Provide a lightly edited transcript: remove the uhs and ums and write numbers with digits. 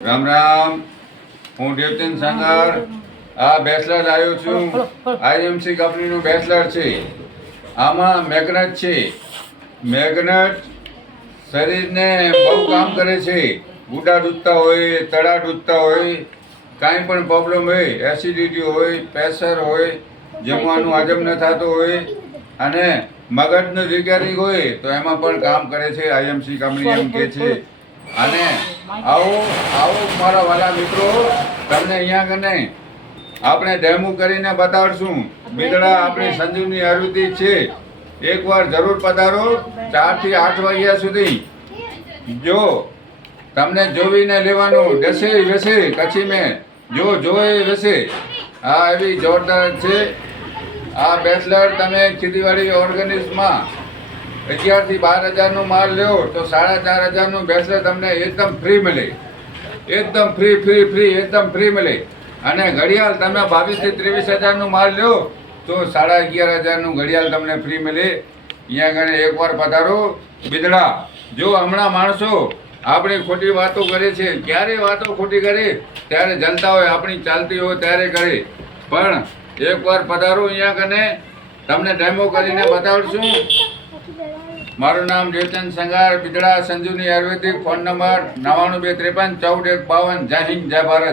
રામ રામ, હું દેવચંદ સંગાર આ બેચલર આવ્યો છું. આઈએમસી કંપનીનું બેચલર છે. આમાં મેગ્નેટ છે. મેગ્નેટ શરીરને બહુ કામ કરે છે. ગુડા દુખતા હોય, તળા દુખતા હોય, કાંઈ પણ પ્રોબ્લેમ હોય, એસિડિટી હોય, પ્રેશર હોય, જમવાનું હજમ ન થતું હોય અને મગજનું રિપેરિંગ હોય તો એમાં પણ કામ કરે છે. આઈએમસી કંપની એમ કે છે. અને આવો મારા વાલા મિત્રો, તમને અહીંયા કને આપણે ડેમો કરીને બતાડશું. બિદડા આપણી સંજીવની આયુર્વેદિક છે. એકવાર જરૂર પધારો 4 થી 8 વાગ્યા સુધી. જો તમને જોઈને લેવાનું દસે વેસે કચ્છી મેં જો જોએ વેસે. આ એવી જોરદાર છે. આ બેચલર તમે ખેતીવાડી ઓર્ગેનિક્સમાં 11 થી 12,000 માલ લ્યો તો 4,500 બેચલર તમને એકદમ ફ્રી મળે. એકદમ ફ્રી એકદમ ફ્રી મળે. અને ઘડિયાળ તમે 22 થી 23,000 માલ લ્યો તો 11,500 ઘડિયાળ તમને ફ્રી મળે. અહીંયા આગળ એકવાર પધારો બિદડા. જો હમણાં માણસો આપણી ખોટી વાતો કરે છે, ક્યારે વાતો ખોટી કરે ત્યારે જનતા હોય આપણી ચાલતી હોય ત્યારે કરે, પણ એકવાર પધારો અહીંયા કને તમને ડેમો કરીને બતાવશું. મારું નામ Devchand Sangar, Bidada Sanjivani ayurvedic. Phone number 9223541452. જય હિન્દ, જય ભારત.